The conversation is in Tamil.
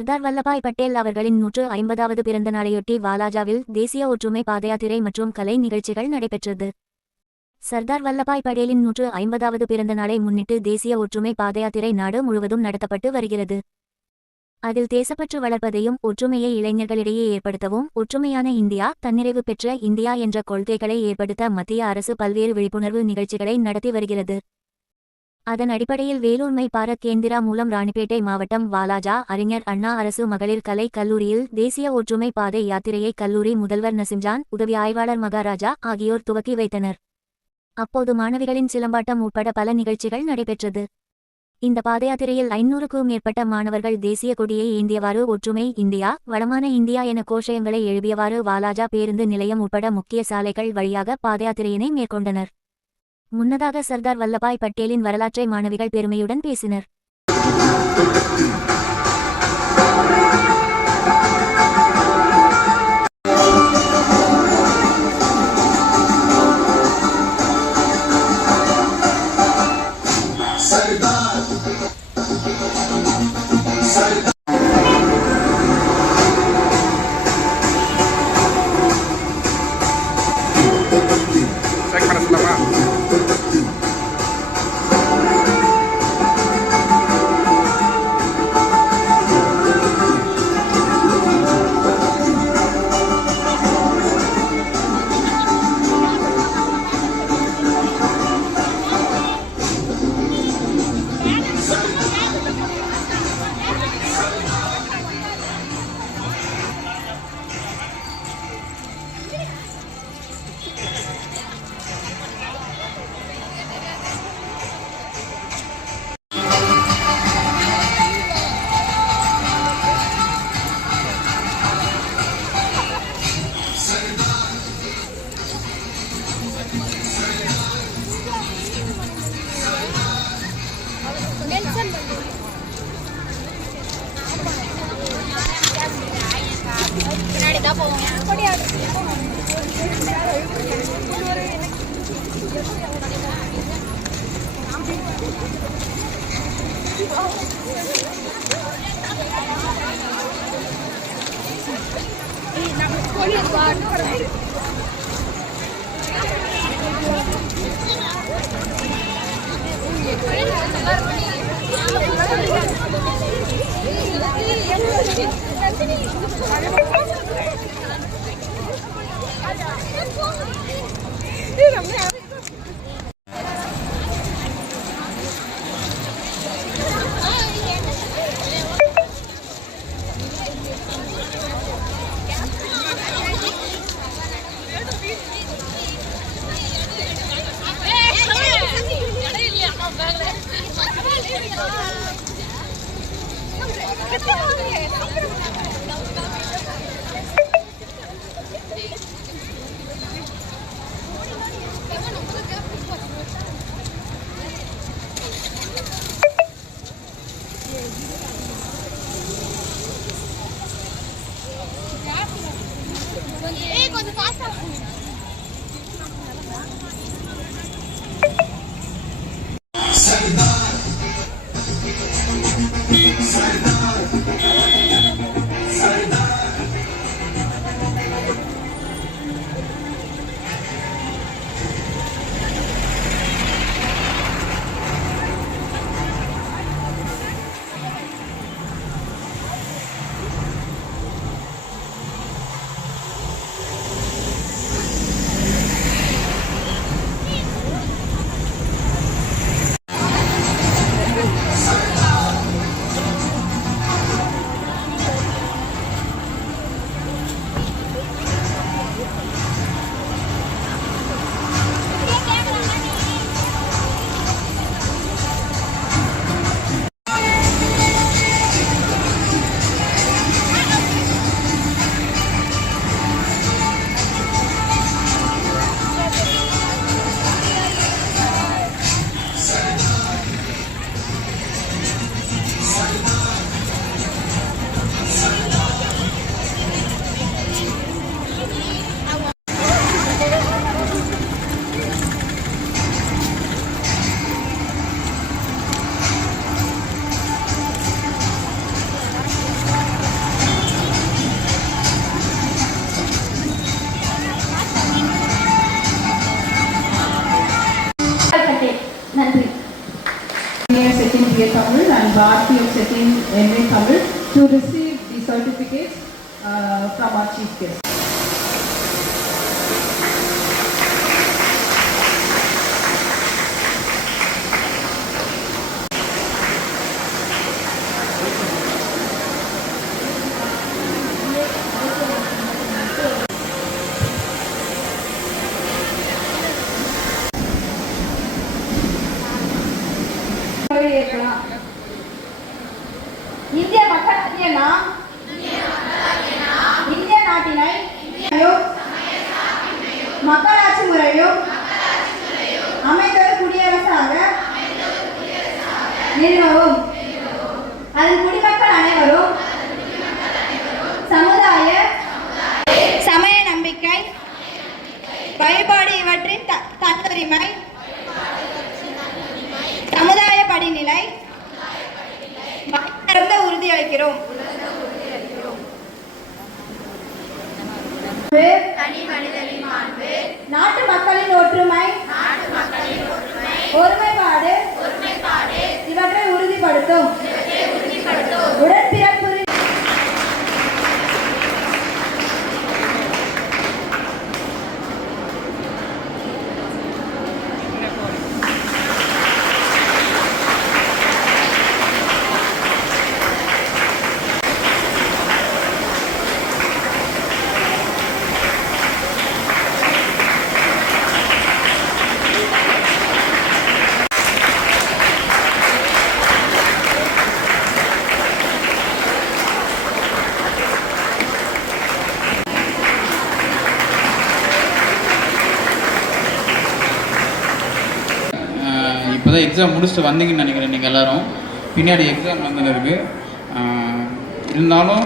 சர்தார் வல்லபாய் பட்டேல் அவர்களின் 150வது பிறந்த நாளையொட்டி வாலாஜாவில் தேசிய ஒற்றுமை பாதயாத்திரை மற்றும் கலை நிகழ்ச்சிகள் நடைபெற்றது. சர்தார் வல்லபாய் பட்டேலின் 150வது பிறந்த நாளை முன்னிட்டு தேசிய ஒற்றுமை பாதயாத்திரை நாடு முழுவதும் நடத்தப்பட்டு வருகிறது. அதில் தேசப்பற்று வளர்ப்பதையும் ஒற்றுமையை இளைஞர்களிடையே ஏற்படுத்தவும் ஒற்றுமையான இந்தியா, தன்னிறைவு பெற்ற இந்தியா என்ற கொள்கைகளை ஏற்படுத்த மத்திய அரசு பல்வேறு விழிப்புணர்வு நிகழ்ச்சிகளை நடத்தி வருகிறது. அதன் அடிப்படையில் வேலூர் மை பாரத் கேந்திரா மூலம் ராணிப்பேட்டை மாவட்டம் வாலாஜா அறிஞர் அண்ணா அரசு மகளிர் கலை கல்லூரியில் தேசிய ஒற்றுமை பாதை யாத்திரையை கல்லூரி முதல்வர் நசிம்ஜான், உதவி ஆய்வாளர் மகாராஜா ஆகியோர் துவக்கி வைத்தனர். அப்போது மாணவிகளின் சிலம்பாட்டம் உட்பட பல நிகழ்ச்சிகள் நடைபெற்றது. இந்த பாதயாத்திரையில் 500க்கும் மேற்பட்ட மாணவர்கள் தேசிய கொடியை ஏந்தியவாறு ஒற்றுமை இந்தியா, வளமான இந்தியா என கோஷங்களை எழுப்பியவாறு வாலாஜா பேருந்து நிலையம் உட்பட முக்கிய சாலைகள் வழியாக பாதயாத்திரையினை மேற்கொண்டனர். முன்னதாக சர்தார் வல்லபாய் பட்டேலின் வரலாற்றை மாணவிகள் பெருமையுடன் பேசினர். Bharti of setting MA Tamil to receive the certificates from our chief guest. இந்திய மக்களாகிய நாம் இந்திய நாட்டினை மக்களாட்சி முறையும் அமைந்தொரு குடியரசாக நிறுவவும் அதன் குடிமக்கள் அனைவரும் சமுதாய சமய நம்பிக்கை வழிபாடு இவற்றின் தன்னுரிமை சமுதாய படிநிலை உறுதியளிக்கிறோம். நாட்டு மக்களின் ஒற்றுமை ஒருமைப்பாடு இவற்றை உறுதிப்படுத்தும். உடன்பிறப்பு இப்போ தான் எக்ஸாம் முடிச்சுட்டு வந்தீங்கன்னு நினைக்கிறேன். நீங்கள் எல்லோரும் பின்னாடி எக்ஸாம் வந்துன்னு இருக்குது. இருந்தாலும்